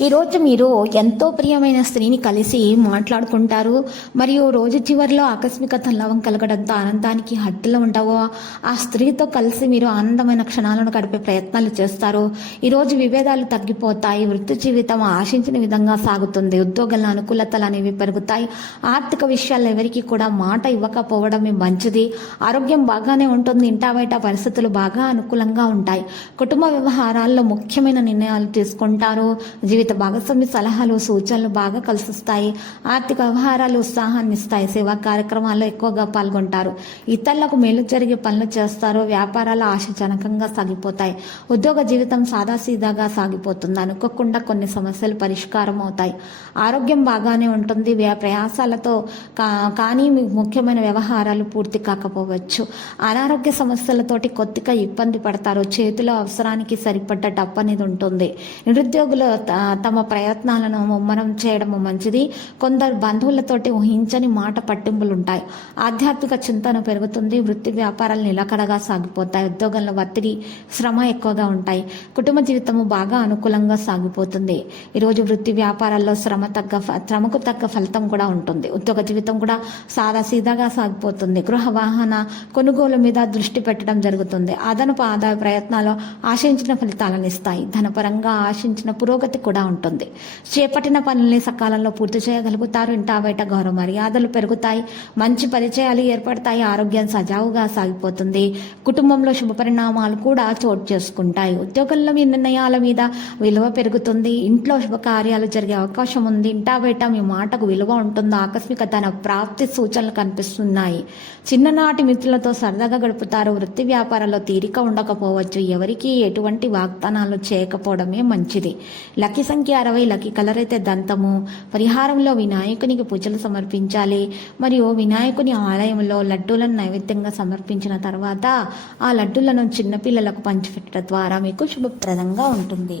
ఈరోజు మీరు ఎంతో ప్రియమైన స్త్రీని కలిసి మాట్లాడుకుంటారు. మరియు రోజు చివరిలో ఆకస్మిక తల్లవం కలగడంతో ఆనందానికి హద్దులు ఉండవో ఆ స్త్రీతో కలిసి మీరు ఆనందమైన క్షణాలను గడిపే ప్రయత్నాలు చేస్తారు. ఈరోజు విభేదాలు తగ్గిపోతాయి. వృత్తి జీవితం ఆశించిన విధంగా సాగుతుంది. ఉద్యోగాల అనుకూలతలు అనేవి పెరుగుతాయి. ఆర్థిక విషయాల్లో ఎవరికి కూడా మాట ఇవ్వకపోవడమే మంచిది. ఆరోగ్యం బాగానే ఉంటుంది. ఇంటా బయట పరిస్థితులు బాగా అనుకూలంగా ఉంటాయి. కుటుంబ వ్యవహారాల్లో ముఖ్యమైన నిర్ణయాలు తీసుకుంటారు. జీవిత భాగస్వామి సలహాలు సూచనలు బాగా కలిసిస్తాయి. ఆర్థిక వ్యవహారాలు ఉత్సాహాన్ని ఇస్తాయి. సేవా కార్యక్రమాల్లో ఎక్కువగా పాల్గొంటారు. ఇతరులకు మేలు జరిగే పనులు చేస్తారు. వ్యాపారాలు ఆశాజనకంగా సాగిపోతాయి. ఉద్యోగ జీవితం సాదాసీదాగా సాగిపోతుంది. అనుకోకుండా కొన్ని సమస్యలు పరిష్కారం అవుతాయి. ఆరోగ్యం బాగానే ఉంటుంది. ప్రయాసాలతో కా కానీ ముఖ్యమైన వ్యవహారాలు పూర్తి కాకపోవచ్చు. అనారోగ్య సమస్యలతోటి కొద్దిగా ఇబ్బంది పడతారు. చేతిలో అవసరానికి సరిపడ్డ డబ్బు అనేది ఉంటుంది. నిరుద్యోగుల తమ ప్రయత్నాలను ముమ్మరం చేయడము మంచిది. కొందరు బంధువులతోటి ఊహించని మాట పట్టింపులు ఉంటాయి ఆధ్యాత్మిక చింతన పెరుగుతుంది. వృత్తి వ్యాపారాలు నిలకడగా సాగిపోతాయి. ఉద్యోగంలో ఒత్తిడి శ్రమ ఎక్కువగా ఉంటాయి. కుటుంబ జీవితము బాగా అనుకూలంగా సాగిపోతుంది. ఈరోజు వృత్తి వ్యాపారాల్లో శ్రమ తగ్గ ఫ- శ్రమకు తగ్గ ఫలితం కూడా ఉంటుంది. ఉద్యోగ జీవితం కూడా సాదాసీదాగా సాగిపోతుంది. గృహ వాహన కొనుగోలు మీద దృష్టి పెట్టడం జరుగుతుంది. అదనపు ఆదాయ ప్రయత్నాలు ఆశించిన ఫలితాలను ఇస్తాయి. ధనపరంగా ఆశించిన పురోగతి కూడా ఉంటుంది. చేపట్టిన పనుల్ని సకాలంలో పూర్తి చేయగలుగుతారు. ఇంటా బయట గౌరవ మర్యాదలు పెరుగుతాయి. మంచి పరిచయాలు ఏర్పడతాయి. ఆరోగ్యం సజావుగా సాగిపోతుంది. కుటుంబంలో శుభ పరిణామాలు కూడా చోటు చేసుకుంటాయి. ఉద్యోగంలో మీ నిర్ణయాల మీద విలువ పెరుగుతుంది. ఇంట్లో శుభకార్యాలు జరిగే అవకాశం ఉంది. ఇంటా బయట మీ మాటకు విలువ ఉంటుంది ఆకస్మిక తన ప్రాప్తి సూచనలు కనిపిస్తున్నాయి. చిన్ననాటి మిత్రులతో సరదాగా గడుపుతారు. వృత్తి వ్యాపారాల్లో తీరిక ఉండకపోవచ్చు. ఎవరికి ఎటువంటి వాగ్దానాలు చేయకపోవడమే మంచిది. లక్కీ సంఖ్య అరవై లక్కీ కలర్ అయితే దంతము. పరిహారంలో వినాయకునికి పూజలు సమర్పించాలి. మరియు వినాయకుని ఆలయంలో లడ్డూలను నైవేద్యంగా సమర్పించిన తర్వాత ఆ లడ్డూలను చిన్నపిల్లలకు పంచిపెట్టడం ద్వారా మీకు శుభప్రదంగా ఉంటుంది.